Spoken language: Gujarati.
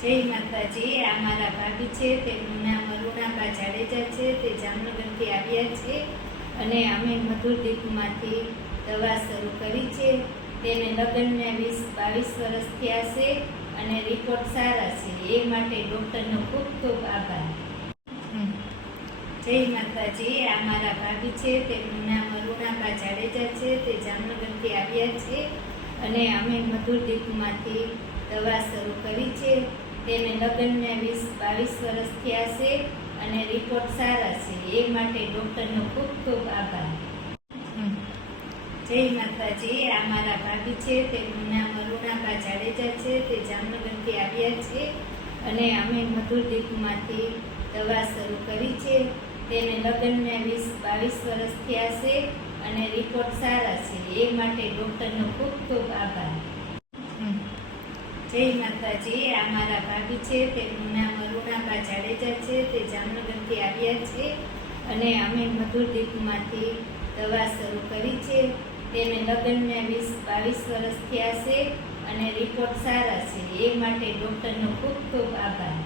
જય માતાજી આ મારા ભાભી છે તેમનું નામ અરુણાબા જાડેજા છે તે જામનગરથી આવ્યા છે અને અમે મધુર દીપમાંથી દવા શરૂ કરી છે. તેને લગ્નને વીસ બાવીસ વર્ષ થયા છે અને રિપોર્ટ સારા છે. એ માટે ડૉક્ટરનો ખૂબ ખૂબ આભાર. જય માતાજી આ મારા ભાભી છે તેમનું નામ અરુણાબા જાડેજા છે તે જામનગરથી આવ્યા છે અને અમે મધુર દીપમાંથી દવા શરૂ કરી છે. તેને લગ્નને વીસ બાવીસ વર્ષ થયા છે અને રિપોર્ટ સારા છે. એ માટે ડૉક્ટરનો ખૂબ ખૂબ આભાર. જય માતાજી. આ મારા ભાભી છે. તેમનું નામ અરુણાબા જાડેજા છે. તે જામનગરથી આવ્યા છે અને અમે મધુરદીપમાંથી દવા શરૂ કરી છે. તેને લગ્નને વીસ બાવીસ વર્ષ થયા છે અને રિપોર્ટ સારા છે. એ માટે ડૉક્ટરનો ખૂબ ખૂબ આભાર. જય માતાજી, આ મારા ભાભી છે, તેમનું નામ અરુણાબા જાડેજા છે, તે જામનગરથી આવ્યા છે અને અમે મધુરદીપમાંથી દવા શરૂ કરી છે. તેને લગ્નને વીસ, બાવીસ વર્ષ થયા છે અને રિપોર્ટ સારા છે. એ માટે ડૉક્ટરનો ખૂબ ખૂબ આભાર.